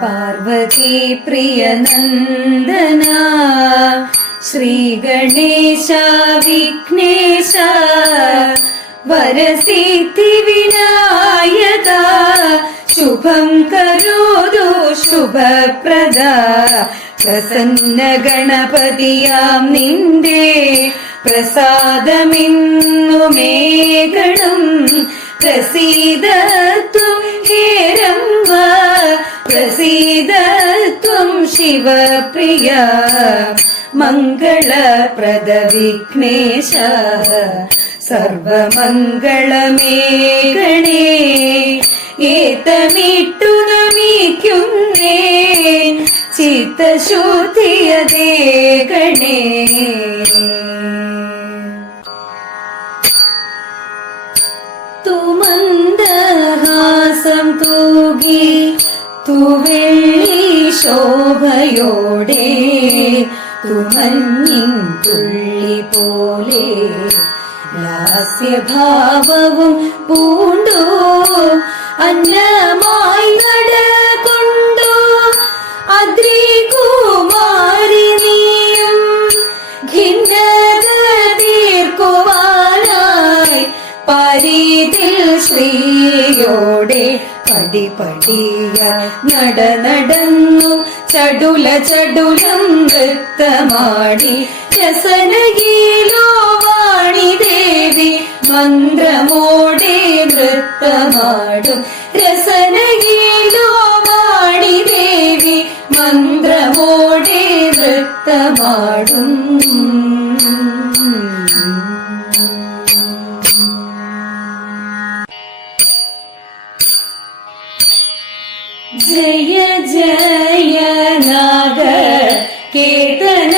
പാർവതി പ്രിയ നന്ദന ശ്രീ ഗണേശ വിഘ്നേശ വരസിദ്ധി വിനായക ശുഭം കരോതു ശുഭപ്രദ പ്രസന്ന ഗണപതിയാം നിന്റെ പ്രസാദമിന്നുമേകണം പ്രസീദത്വം ഹേരംബ പ്രസീദത്വം ശിവപ്രിയ മംഗളപ്രദ വിഘ്നേശ സർവമംഗളമേ ഗണേ ഏതമിട്ടു നമിക്കുന്നേ ചിത്തശുദ്ധിയതേ ഗണേ തുമന്ദഹാസം തൂകി തുവെള്ളി ശോഭയോടെ തുമഞ്ഞിൻ തുള്ളി പോലെ ലാസ്യഭാവവും പൂണ്ടു അന്നമായി നടകൊണ്ടു അദ്രികുമാരി നീയും ഖിന്നത തീർക്കുവാനായി പരിതിൽ ശ്രീയോടെ പടിപടിയായി നടന്നു ചടുല ചടുലം നൃത്തമാടി രസനഗീലോ വാണി ദേവി മന്ത്രമോടെ നൃത്തമാടും രസനഗീലോ വാണി ദേവി മന്ത്രമോടെ നൃത്തമാടും ജയ ജയ നാഗ കേതന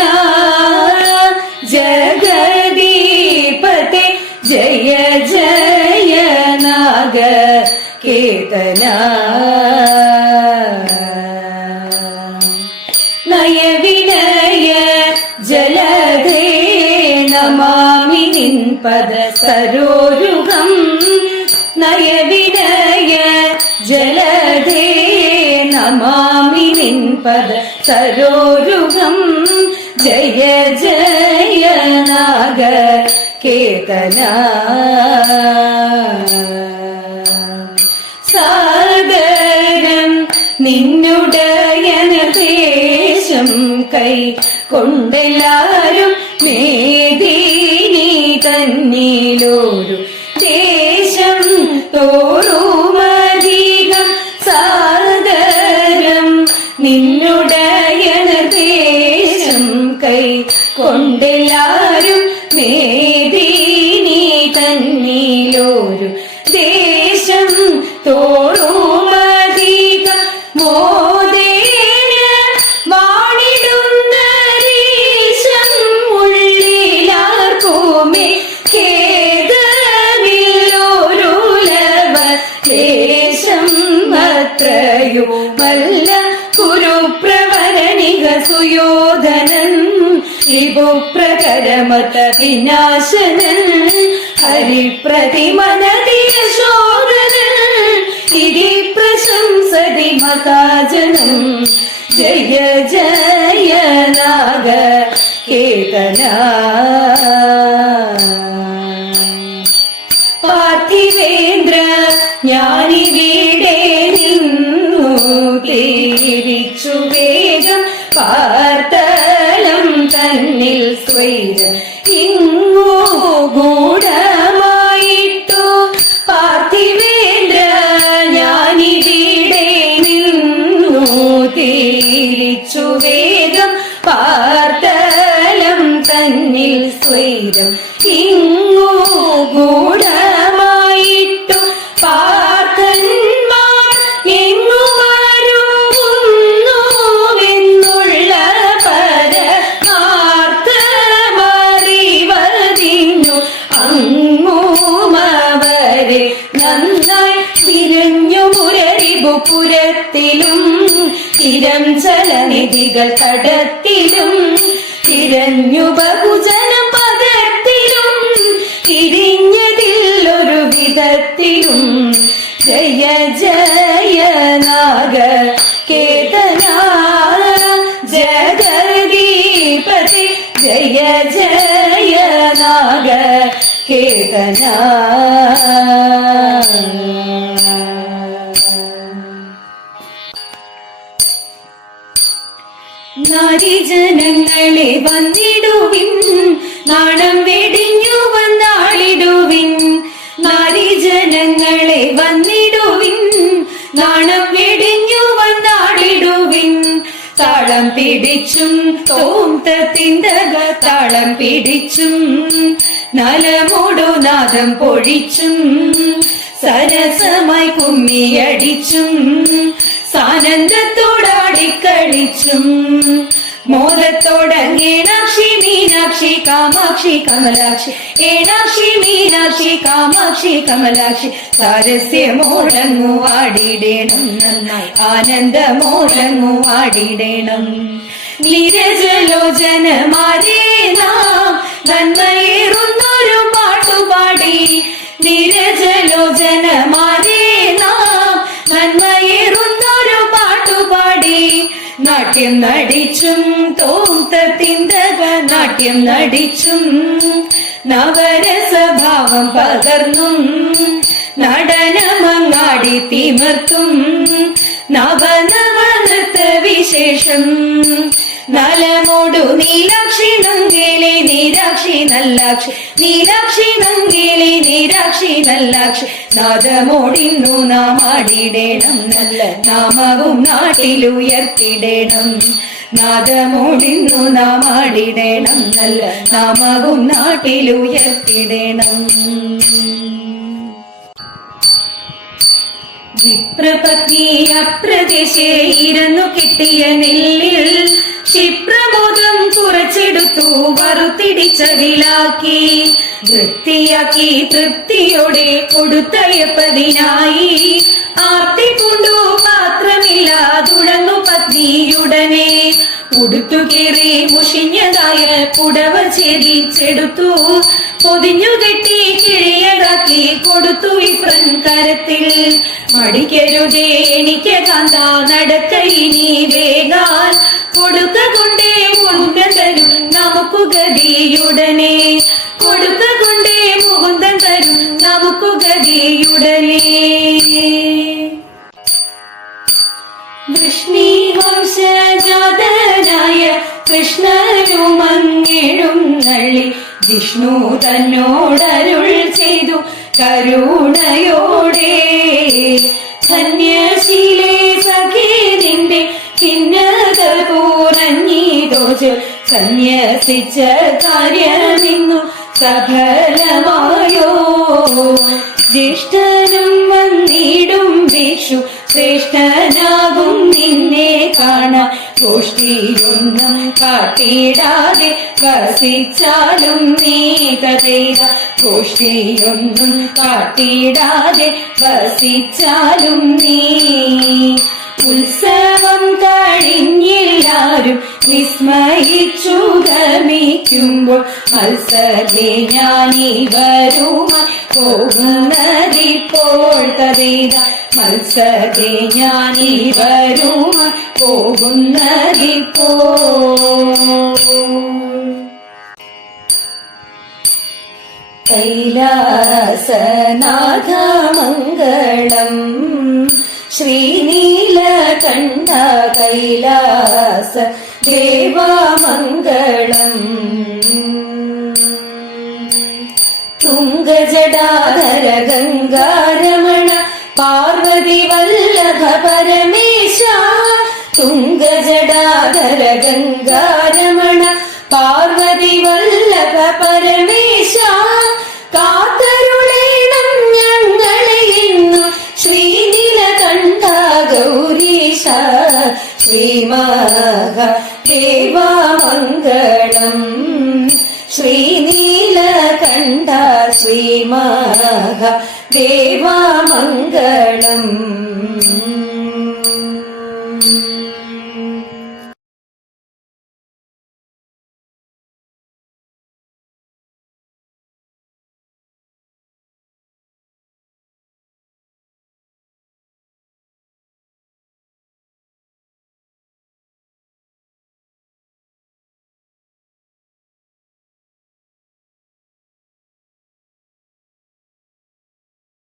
ജഗദീപത്തെ ജയ ജയ നാഗ കേതന നയവിനയ ജലധേ നമാമി നിൻ പദ സരോരുഹം നയവിനയ ജലധേ നമാമി നിൻ പദ സരോരുഹം ജയ ജയ നാഗ കേതന സാദരം നിന്നുടയ നിർദ്ദേശം കൈ കൊണ്ടെല്ലാരും മേദിനി തന്നിലൊരു ദേശം തോറുമധികം സാദരം നിന്നുടയ നിർദ്ദേശം കൈ കൊണ്ടെല്ലാരും മേദിനി തന്നിലൊരു ദേശം തോറുമധികം മോദേന വാണിടുന്ന ദേശം ഉള്ളിലാർക്കുമേ ഖേദമില്ലൊരുലവ ദേശം അത്രയുമല്ല കുരുപ്രവരണിക സുയോധനൻ വിഭുപ്രകരമത വിനാശനൻ ഹരിപ്രതിമനതിയ ശോധനൻ ഇതി പ്രശംസതി മഹാജനം ജയ ജയ നാഗ കേതന പാർത്ഥിവേന്ദ്ര ഞാനിവിടെ നിന്നു തിരിച്ചു വേഗം പാർത്തലം തന്നിൽ സ്വൈരം ഇങ്ങോ ഗൂഢമായിട്ടു പാർത്ഥിവേന്ദ്ര ഞാനിവിടെ നിന്നു തിരിച്ചു വേഗം പാർത്തലം തന്നിൽ സ്വൈരം ഇങ്ങോ ഗൂഢമായിട്ടു പാർത്ഥന്മാർ എങ്ങു വരുന്നുവെന്നുള്ള പരമാർത്ഥമറിവതിന്നു അങ്ങുമവരെ നന്നായി തിരിഞ്ഞു മുരരിപുരത്തിലും തിരം ചലനിധികൾ തടത്തിലും തിരഞ്ഞു ബഹുജനം പദത്തിലും തിരിഞ്ഞതില്ലൊരു വിധത്തിലും ജയ ജയ നാഗ കേത രക്ഷകന. നാരീജനങ്ങളെ വന്നിടുവിൻ, നാണം വെടിഞ്ഞു വന്നാളിടുവിൻ. നാരീജനങ്ങളെ വന്നിടുവിൻ, നാണം വെടിഞ്ഞു വന്നാളിടുവിൻ. താളം പിടിച്ചും തോന്തത്തിന്തക താളം പിടിച്ചും നലമോടു നാദം പൊഴിച്ചും സരസമായി കുമ്മിയടിച്ചും സാനന്ദത്തോടാടിക്കളിച്ചും മോദത്തോടങ്ങേണാക്ഷി മീനാക്ഷി കാമാക്ഷി കമലാക്ഷി ഏണാക്ഷി മീനാക്ഷി കാമാക്ഷി കമലാക്ഷി സാരസ്യമോടങ്ങു ആടിടേണം നന്നായി ആനന്ദമോടങ്ങു ആടിടേണം. നീരജലോചനമാരേ നാം നന്മയേറുന്നൊരു പാട്ടുപാടി. നീരജലോചനമാരേ നാം നന്മയേറുന്നൊരു പാട്ടുപാടി. നാട്യം നടിച്ചും തോന്തത്തിന്തക നാട്യം നടിച്ചും നവരസഭാവം പകർന്നും നടനമങ്ങാടി തിമിർത്തും നവനവ നൃത്ത വിശേഷം. നലമോടു നീലാക്ഷി നങ്കേലെ നീരാക്ഷി നല്ലാക്ഷി നീലാക്ഷി നങ്കേലെ നീരാക്ഷി നല്ലാക്ഷി നാദമോടിന്നു നാം ആടിടേണം നല്ല നാമവും നാട്ടിലുയർത്തിടേണം. നാദമോടിന്നു നാം ആടിടേണം നല്ല നാമവും നാട്ടിലുയർത്തിടേണം. വിപ്രപത്നി അപ്രദേശേ ഇരുന്നു കിട്ടിയ നെല്ലിൽ ക്ഷിപ്രബോധം കുറച്ചെടുത്തു വറുത്തിടിച്ചതിലാക്കി വൃത്തിയാക്കി തൃപ്തിയോടെ കൊടുത്തയപ്പതിനായി ആർത്തി കൊണ്ടു പാത്രമില്ലാതുടങ്ങു പത്നിയുടനെ ഉടുത്തുകേറി മുഷിഞ്ഞതായ പുടവ ഛേദിച്ചെടുത്തു പൊതിഞ്ഞുകെട്ടി കിഴിയടാക്കി കൊടുത്തു വിപ്രൻ കരത്തിൽ. മടിക്കരുതേ എനിക്ക് കാന്ത നടക്കയിനി വേഗാൽ കൊടുക്ക കൊണ്ടേ മുകുന്ദൻ തരും നമുക്കു ഗതിയുടനെ കൊടുക്ക കൊണ്ടേ മുകുന്ദൻ തരും നമുക്കു ഗതിയുടനെ. വൃഷ്ണിവംശജാതനായ കൃഷ്ണനുമങ്ങെഴുന്നള്ളി വിഷ്ണു തന്നോടരുൾ ചെയ്തു കരുണയോടെ. ധന്യശീലേ സഖേ നിന്റെ ഖിന്നത പൂരഞ്ഞിതോച്ച് സന്യസിച്ച കാര്യമിന്നു സഫലമായോ. ജ്യേഷ്ഠനും വന്നിടും ഭിക്ഷു ശ്രേഷ്ഠനാകും നിന്നെ കാണാൻ ഗോഷ്ഠിയൊന്നും കാട്ടിടാതെ വസിച്ചാലും നീ തതൈവ. ഗോഷ്ഠിയൊന്നും കാട്ടിടാതെ വസിച്ചാലും നീ. ഉത്സവം കഴിഞ്ഞെല്ലാരും വിസ്മയിച്ചു ഗമിക്കുമ്പോൾ മത്സരേ ഞാനിവരുമായി പോകുന്നതിപ്പോൾ തതൈവ. മത്സരേ ഞാനിവരുമായി പോകുന്നതിപ്പോൾ. കൈലാസനാഥ മംഗളം ശ്രീനീലകണ്ഠ കൈലാസ ദേവമംഗളം. തുംഗജടാധര ഗംഗാരമണ പാർവതി വല്ലഭ പരമേശ. തുംഗജടാധര ഗംഗാരമണ പാർവതി വല്ലഭ പരമേശ. കാത്തരുളേണം ഞങ്ങളെ ഇന്നു ശ്രീനീലകണ്ഠ ഗൗരീശ. ശ്രീമഹാദേവമംഗളം ശ്രീനീലകണ്ഠ ശ്രീമഹാദേവമംഗളം.